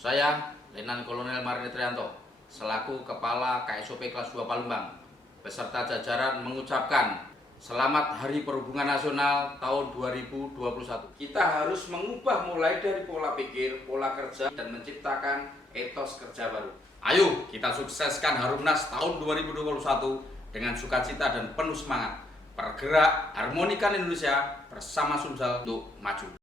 Saya, Letnan Kolonel Marinir Trianto, selaku Kepala KSOP Kelas 2 Palembang, beserta jajaran mengucapkan Selamat Hari Perhubungan Nasional tahun 2021. Kita harus mengubah mulai dari pola pikir, pola kerja, dan menciptakan etos kerja baru. Ayo kita sukseskan Harumnas tahun 2021 dengan sukacita dan penuh semangat. Bergerak, harmonikan Indonesia bersama Sumsel untuk maju.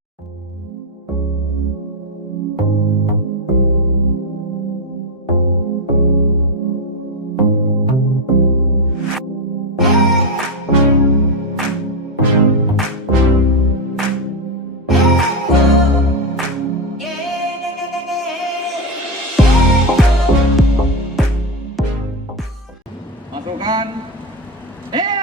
Masukkan. Break.